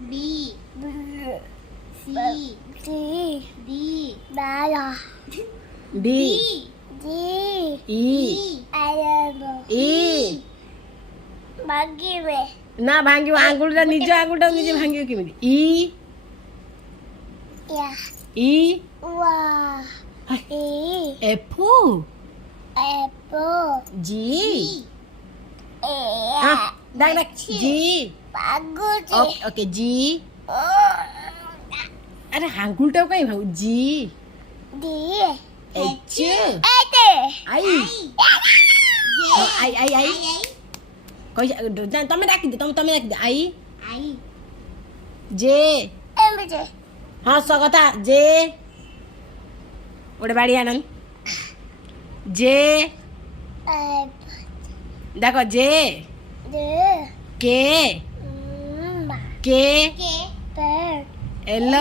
B C D D E E ନା ଭାଙ୍ଗିବ ଆଙ୍ଗୁଳିଟା ନିଜ ଆଙ୍ଗୁଳିଟା ନିଜେ ଭାଙ୍ଗିବ କେମିତି ଇ ଇ ଏଫ୍ ଜି ଡାକ ଡାକ ଜି ଓକେ ଜି ଆରେ ଆଙ୍ଗୁଳିଟାକୁ କାଇଁ ଭାଙ୍ଗୁ G H I I I ତମେ ଡାକିଦିଅ ତମେ ଡାକିଦିଅ ଆଇ ଜେ ହଁ କଥା ଜେ ଗୋଟେ ବାଡ଼ି ଆଣନ୍ ଜେ ଦେଖ ଜେ କେ K L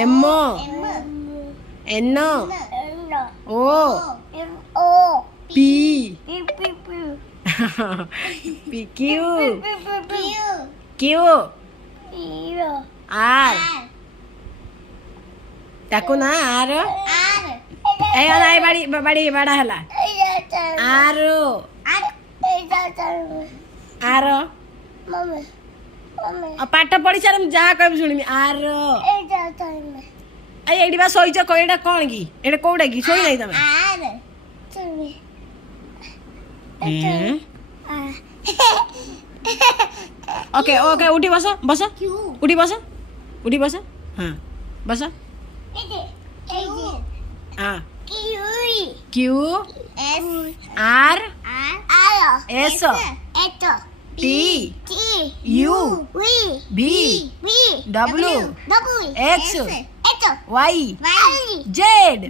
M N O P Q Q R ତାକୁ ନା ଆର ଏ ବାଡ଼ି ବାଡ଼ି ବାଡ଼ା ହେଲା ଆର ଆର ପାଠ ପଢି ସାର ମୁଁ ଯାହା କହିବି ଶୁଣିବି ଆର ଏଇଠି ବା ଶୋଇଛ ଏଇଟା କ'ଣ କି ଏଇଟା କୋଉଟା କି ଶୋଇ ନାହିଁ ତମେ ଓକେ ଓକେ ଉଠି ବସ ବସ ଉଠି ବସ ହଁ ବସ ହଁ Q R S T U V W X Y Z